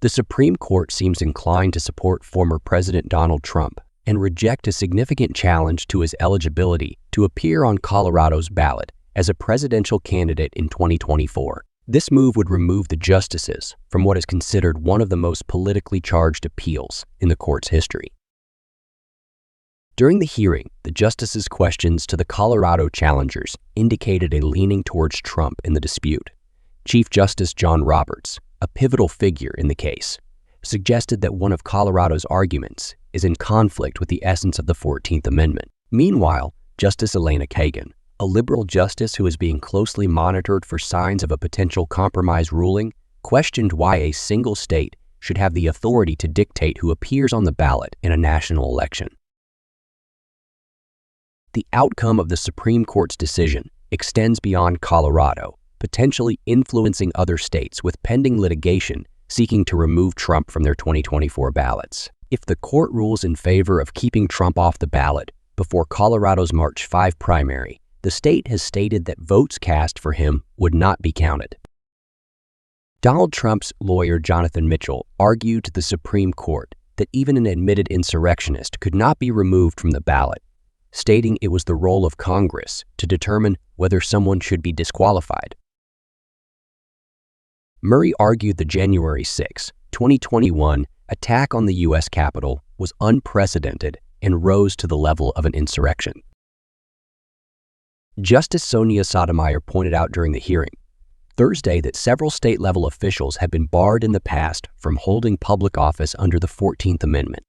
The Supreme Court seems inclined to support former President Donald Trump and reject a significant challenge to his eligibility to appear on Colorado's ballot as a presidential candidate in 2024. This move would remove the justices from what is considered one of the most politically charged appeals in the court's history. During the hearing, the justices' questions to the Colorado challengers indicated a leaning towards Trump in the dispute. Chief Justice John Roberts, a pivotal figure in the case, suggested that one of Colorado's arguments is in conflict with the essence of the 14th Amendment. Meanwhile, Justice Elena Kagan, a liberal justice who is being closely monitored for signs of a potential compromise ruling, questioned why a single state should have the authority to dictate who appears on the ballot in a national election. The outcome of the Supreme Court's decision extends beyond Colorado, potentially influencing other states with pending litigation seeking to remove Trump from their 2024 ballots. If the court rules in favor of keeping Trump off the ballot before Colorado's March 5 primary, the state has stated that votes cast for him would not be counted. Donald Trump's lawyer Jonathan Mitchell argued to the Supreme Court that even an admitted insurrectionist could not be removed from the ballot, stating it was the role of Congress to determine whether someone should be disqualified. Murray argued the January 6, 2021 attack on the U.S. Capitol was unprecedented and rose to the level of an insurrection. Justice Sonia Sotomayor pointed out during the hearing Thursday that several state-level officials have been barred in the past from holding public office under the 14th Amendment.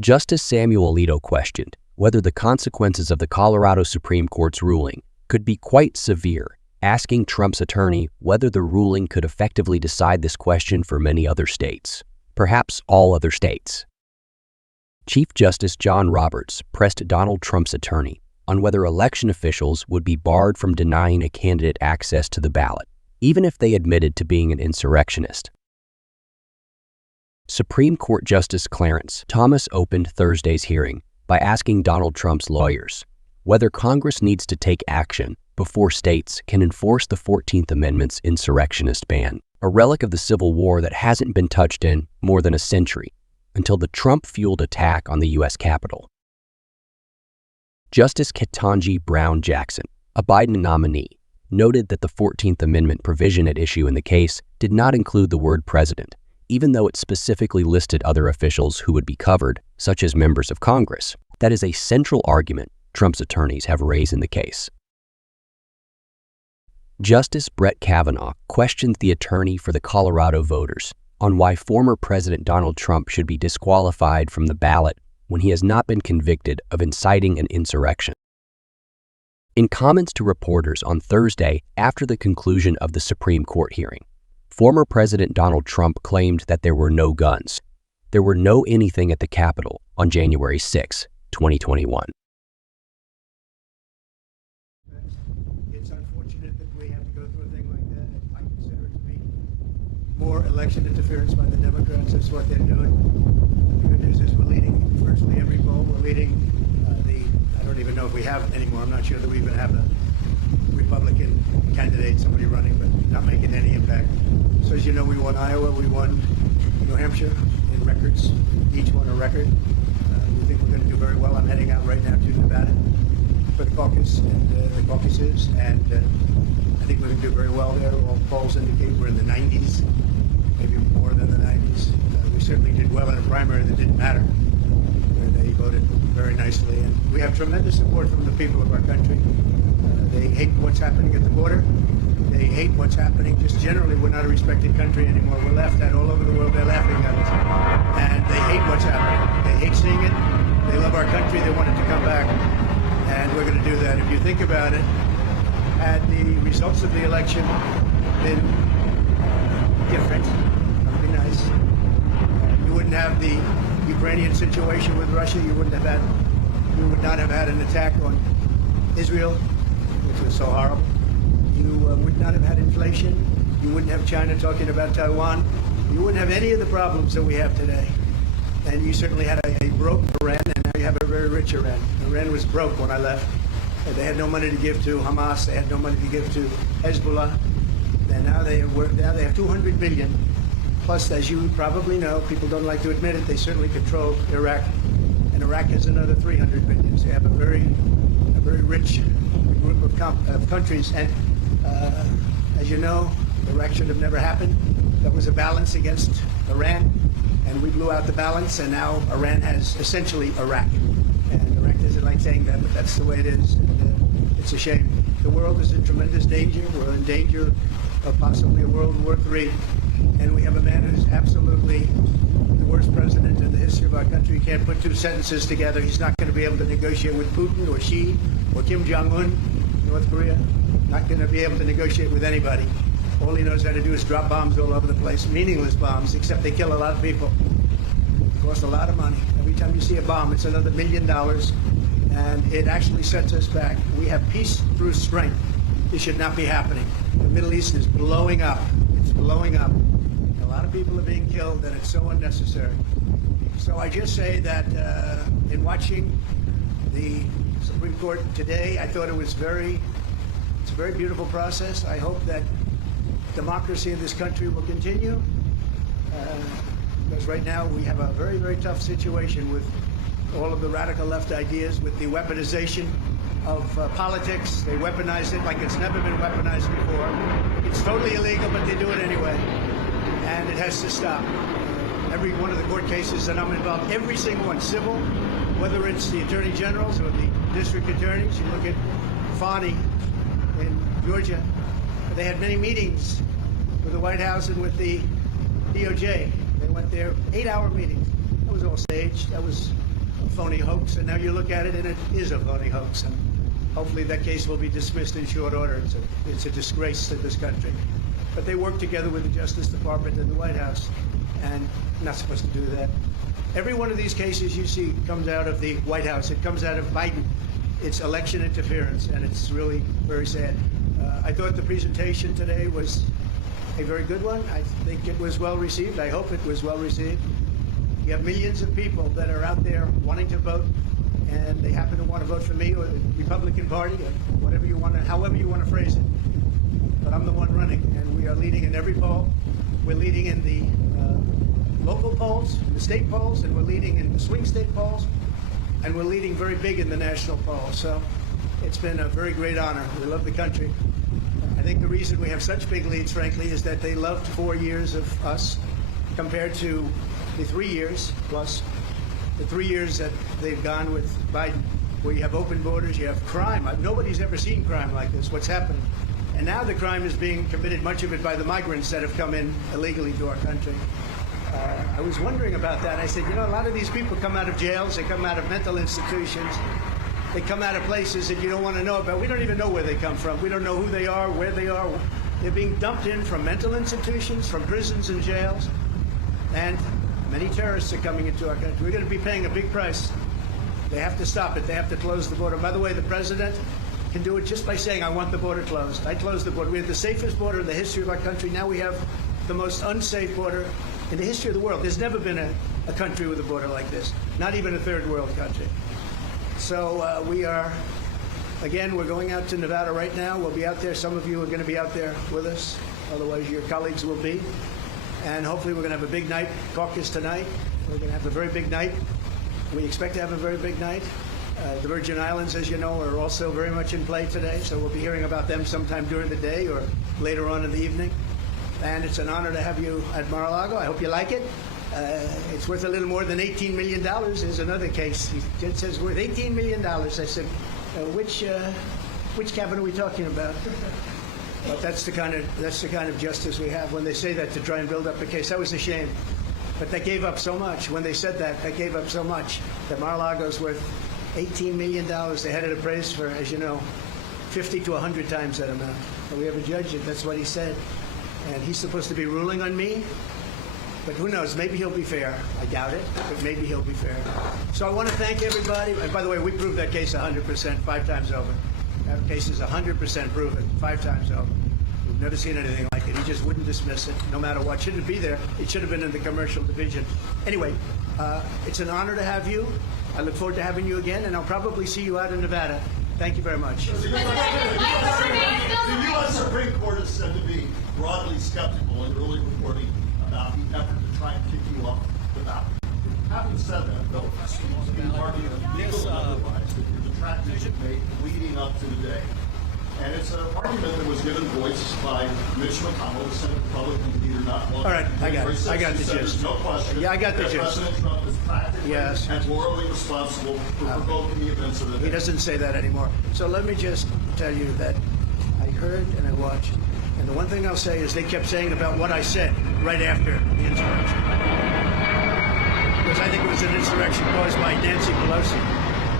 Justice Samuel Alito questioned whether the consequences of the Colorado Supreme Court's ruling could be quite severe, asking Trump's attorney whether the ruling could effectively decide this question for many other states, perhaps all other states. Chief Justice John Roberts pressed Donald Trump's attorney on whether election officials would be barred from denying a candidate access to the ballot, even if they admitted to being an insurrectionist. Supreme Court Justice Clarence Thomas opened Thursday's hearing by asking Donald Trump's lawyers whether Congress needs to take action before states can enforce the 14th Amendment's insurrectionist ban, a relic of the Civil War that hasn't been touched in more than a century, until the Trump-fueled attack on the U.S. Capitol. Justice Ketanji Brown Jackson, a Biden nominee, noted that the 14th Amendment provision at issue in the case did not include the word president, even though it specifically listed other officials who would be covered, such as members of Congress. That is a central argument Trump's attorneys have raised in the case. Justice Brett Kavanaugh questioned the attorney for the Colorado voters on why former President Donald Trump should be disqualified from the ballot when he has not been convicted of inciting an insurrection. In comments to reporters on Thursday after the conclusion of the Supreme Court hearing, former President Donald Trump claimed that there were no guns. There were no anything at the Capitol on January 6, 2021. It's unfortunate that we have to go through a thing like that. I consider it to be more election interference by the Democrats. That's what they're doing. The good news is we're leading virtually every poll. We're leading I don't even know if we have anymore. I'm not sure that we even have a Republican candidate, somebody running, but not making any impact. So as you know, we won Iowa, we won New Hampshire in records, each one a record. We think we're going to do very well. I'm heading out right now to Nevada for the caucus and the caucuses, and I think we're going to do very well there. All polls indicate we're in the 90s, maybe more than the 90s. We certainly did well in a primary that didn't matter, where they voted very nicely, and we have tremendous support from the people of our country. They hate what's happening at the border. They hate what's happening just generally. We're not a respected country anymore. We're laughed at all over the world. They're laughing at us. And they hate what's happening. They hate seeing it. They love our country. They want it to come back. And we're going to do that. If you think about it, had the results of the election been different, that would be nice. You wouldn't have the Ukrainian situation with Russia. You would not have had an attack on Israel, which was so horrible. You would not have had inflation. You wouldn't have China talking about Taiwan. You wouldn't have any of the problems that we have today. And you certainly had a broke Iran, and now you have a very rich Iran. Iran was broke when I left. They had no money to give to Hamas. They had no money to give to Hezbollah. And now they have $200 billion Plus, as you probably know, people don't like to admit it, they certainly control Iraq. And Iraq has another 300 million. So they have a very rich group of countries. And as you know, Iraq should have never happened. That was a balance against Iran, and we blew out the balance, and now Iran has essentially Iraq. And Iraq doesn't like saying that, but that's the way it is. And, it's a shame. The world is in tremendous danger. We're in danger of possibly a World War III. And we have a man who's absolutely the worst president in the history of our country. He can't put two sentences together. He's not going to be able to negotiate with Putin or Xi or Kim Jong-un, North Korea. Not going to be able to negotiate with anybody. All he knows how to do is drop bombs all over the place, meaningless bombs, except they kill a lot of people. It costs a lot of money. Every time you see a bomb, it's another $1 million, and it actually sets us back. We have peace through strength. This should not be happening. The Middle East is blowing up. It's blowing up. A lot of people are being killed, and it's so unnecessary. So I just say that in watching the Supreme Court today, I thought it's a very beautiful process. I hope that democracy in this country will continue, because right now we have a very, very tough situation with all of the radical left ideas, with the weaponization of politics. They weaponize it like it's never been weaponized before. It's totally illegal, but they do it anyway, and it has to stop. Every one of the court cases that I'm involved, every single one, civil, whether it's the attorney generals or the district attorneys. You look at Fani in Georgia. They had many meetings with the White House and with the DOJ. They went there, 8-hour meetings. That was all staged. That was a phony hoax. And now you look at it, and it is a phony hoax. And hopefully that case will be dismissed in short order. It's a disgrace to this country. But they work together with the Justice Department and the White House, and not supposed to do that. Every one of these cases you see comes out of the White House. It comes out of Biden. It's election interference, and it's really very sad. I thought the presentation today was a very good one. I think it was well received. I hope it was well received. You have millions of people that are out there wanting to vote, and they happen to want to vote for me or the Republican Party or whatever you want to, however you want to phrase it. But I'm the one running, and we are leading in every poll. We're leading in the local polls, the state polls, and we're leading in the swing state polls, and we're leading very big in the national polls. So it's been a very great honor. We love the country. I think the reason we have such big leads, frankly, is that they loved 4 years of us compared to the 3 years plus the 3 years that they've gone with Biden, where you have open borders, you have crime. Nobody's ever seen crime like this. What's happening? And now the crime is being committed, much of it by the migrants that have come in illegally to our country. I was wondering about that. I said, you know, a lot of these people come out of jails, they come out of mental institutions, they come out of places that you don't want to know about. We don't even know where they come from. We don't know who they are, where they are. They're being dumped in from mental institutions, from prisons and jails, and many terrorists are coming into our country. We're going to be paying a big price. They have to stop it. They have to close the border. By the way, the president can do it just by saying, I want the border closed. I closed the border. We have the safest border in the history of our country. Now we have the most unsafe border in the history of the world. There's never been a country with a border like this, not even a third world country. So we are, again, we're going out to Nevada right now. We'll be out there. Some of you are going to be out there with us. Otherwise, your colleagues will be. And hopefully we're going to have a big night, caucus tonight. We're going to have a very big night. We expect to have a very big night. The Virgin Islands, as you know, are also very much in play today. So we'll be hearing about them sometime during the day or later on in the evening. And it's an honor to have you at Mar-a-Lago. I hope you like it. It's worth a little more than $18 million. There's another case. It says worth $18 million. I said, which cabin are we talking about? But that's the kind of justice we have. When they say that to try and build up a case, that was a shame. But they gave up so much. When they said that, they gave up so much that Mar-a-Lago's worth $18 million. They had it appraised for, as you know, 50 to 100 times that amount. But we have a judge, and that's what he said. And he's supposed to be ruling on me. But who knows? Maybe he'll be fair. I doubt it, but maybe he'll be fair. So I want to thank everybody. And by the way, we proved that case 100%, 5 times over. That case is 100% proven, 5 times over. We've never seen anything like it. He just wouldn't dismiss it, no matter what. Shouldn't be there. It should have been in the commercial division. Anyway, it's an honor to have you. I look forward to having you again, and I'll probably see you out in Nevada. Thank you very much. The U.S. Supreme Court is said to be broadly skeptical in early reporting about the effort to try and kick you off the ballot. Having said that, though, it seems to be an argument, legal and otherwise, that your detractors have made leading up to today. And it's an argument that was given voice by Mitch McConnell, the Senate Republican leader, not long. All right, I got the gist. No question. Yeah, I got the gist. President Trump is practically and morally responsible for provoking the events of the day. He doesn't say that anymore. So let me just tell you that I heard and I watched. And the one thing I'll say is they kept saying about what I said right after the insurrection. Because I think it was an insurrection caused by Nancy Pelosi.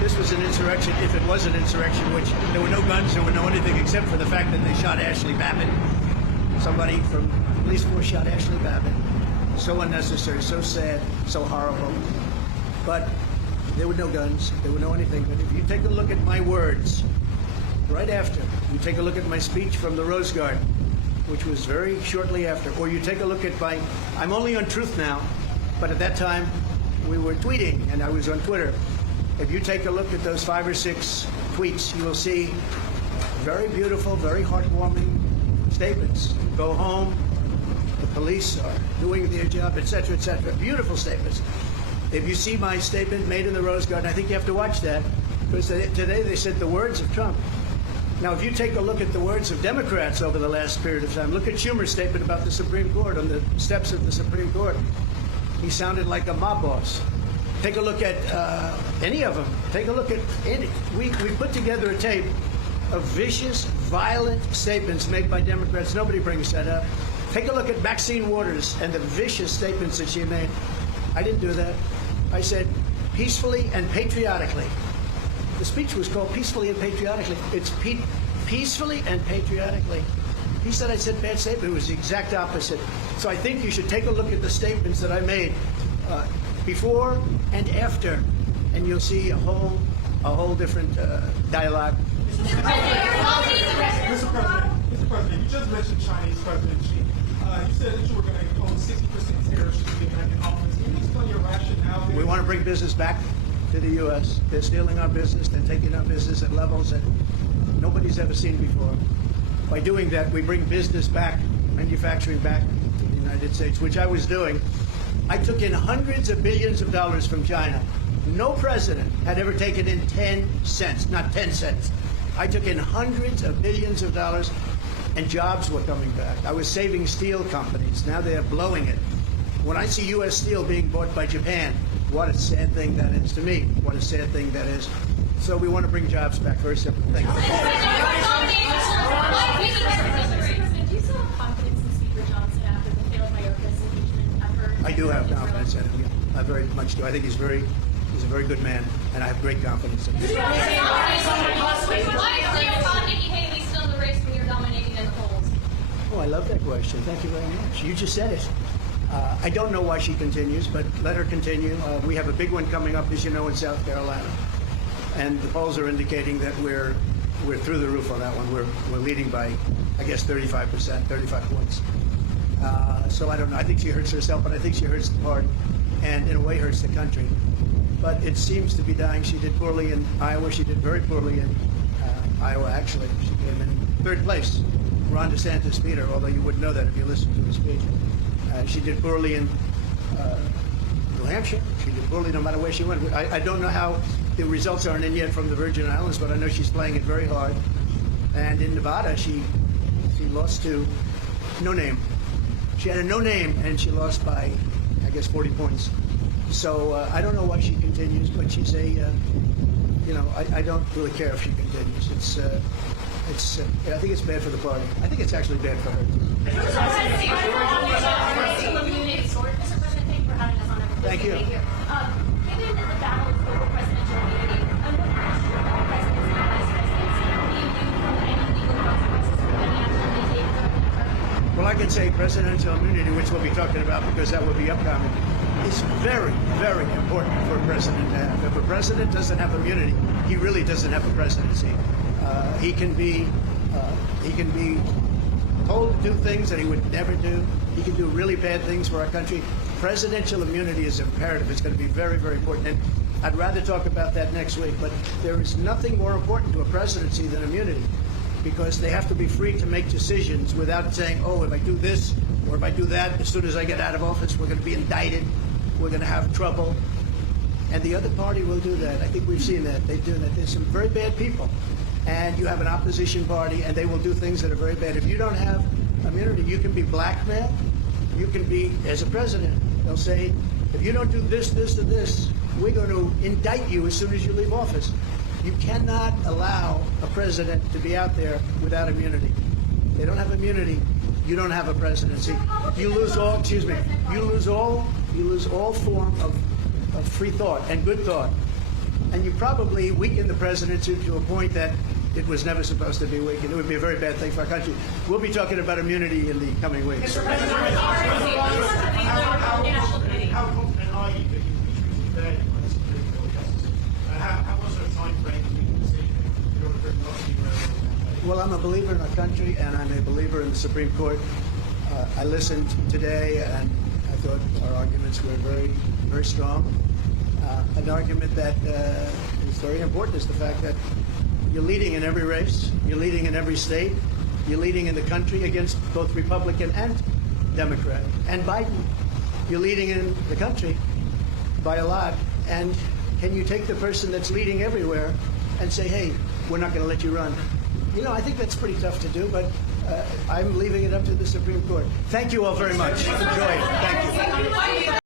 This was an insurrection, if it was an insurrection, which there were no guns, there were no anything except for the fact that they shot Ashley Babbitt. Somebody from police force shot Ashley Babbitt. So unnecessary, so sad, so horrible. But there were no guns, there were no anything. But if you take a look at my words, right after, you take a look at my speech from the Rose Garden, which was very shortly after, or you take a look at my, I'm only on Truth now, but at that time we were tweeting and I was on Twitter. If you take a look at those 5 or 6 tweets, you will see very beautiful, very heartwarming statements. Go home, the police are doing their job, etc., etc. Beautiful statements. If you see my statement made in the Rose Garden, I think you have to watch that, because today they said the words of Trump. Now, if you take a look at the words of Democrats over the last period of time, look at Schumer's statement about the Supreme Court on the steps of the Supreme Court. He sounded like a mob boss. Take a look at any of them. Take a look at any. We put together a tape of vicious, violent statements made by Democrats. Nobody brings that up. Take a look at Maxine Waters and the vicious statements that she made. I didn't do that. I said peacefully and patriotically. The speech was called Peacefully and Patriotically. It's peacefully and patriotically. He said I said bad statement. It was the exact opposite. So I think you should take a look at the statements that I made before and after, and you'll see a whole different dialogue. Mr. President, you just mentioned Chinese President Xi. You said that you were going to impose 60% tariffs should you get back in office. Can you explain your rationale? We want to bring business back to the U.S. They're stealing our business. They're taking our business at levels that nobody's ever seen before. By doing that, we bring business back, manufacturing back to the United States, which I was doing. I took in hundreds of billions of dollars from China. No president had ever taken in 10 cents, not 10 cents. I took in hundreds of billions of dollars, and jobs were coming back. I was saving steel companies. Now they're blowing it. When I see U.S. steel being bought by Japan, what a sad thing that is to me. What a sad thing that is. So we want to bring jobs back. Very simple. Thank you. Do you still have confidence in Speaker Johnson after the failed Mayorkas impeachment effort? I do have confidence in him. I very much do. I think he's a very good man, and I have great confidence in him. Why is Leah Nikki Haley still in the race when you're dominating in the polls? Oh, I love that question. Thank you very much. You just said it. I don't know why she continues, but let her continue. We have a big one coming up, as you know, in South Carolina, and the polls are indicating that we're through the roof on that one. We're leading by, I guess, 35%, 35 points. So I don't know. I think she hurts herself, but I think she hurts the party, and in a way hurts the country. But it seems to be dying. She did poorly in Iowa. She did very poorly in Iowa, actually. She came in 3rd place. Ron DeSantis beat her, although you wouldn't know that if you listened to his speech. She did poorly in New Hampshire. She did poorly no matter where she went. I don't know how the results aren't in yet from the Virgin Islands, but I know she's playing it very hard. And in Nevada, she lost to no name. She had a no name, and she lost by, I guess, 40 points. So I don't know why she continues, but she's I don't really care if she continues. I think it's bad for the party. I think it's actually bad for her. Thank you. Given the battle over presidential immunity, under the pressure of all presidents and vice presidents, do you view any legal consequences for any action they take from Well, I can say presidential immunity, which we'll be talking about because that will be upcoming, is very, very important for a president to have. If a president doesn't have immunity, he really doesn't have a presidency. He can be told to do things that he would never do. He can do really bad things for our country. Presidential immunity is imperative. It's going to be very, very important. And I'd rather talk about that next week. But there is nothing more important to a presidency than immunity. because they have to be free to make decisions without saying, oh, if I do this or if I do that, as soon as I get out of office, we're going to be indicted, we're going to have trouble. And the other party will do that. I think we've seen that. They do that. There's some very bad people. And you have an opposition party, and they will do things that are very bad. If you don't have immunity, you can be blackmailed. You can be, as a president, they'll say, if you don't do this, this, or this, we're going to indict you as soon as you leave office. You cannot allow a president to be out there without immunity. They don't have immunity. You don't have a presidency. You lose all, excuse me, you lose all form of free thought and good thought. And you probably weaken the presidency to a point that it was never supposed to be weakened. It would be a very bad thing for our country. We'll be talking about immunity in the coming weeks. How confident are you that you choose today by the Supreme Court justice? How much of a time frame do you see in order for it not to be relevant? Well, I'm a believer in our country, and I'm a believer in the Supreme Court. I listened today, and I thought our arguments were very, very strong. An argument that is very important is the fact that you're leading in every race, you're leading in every state, you're leading in the country against both Republican and Democrat, and Biden. You're leading in the country by a lot, and can you take the person that's leading everywhere and say, hey, we're not going to let you run? You know, I think that's pretty tough to do, but I'm leaving it up to the Supreme Court. Thank you all very much. Enjoy it. Thank you.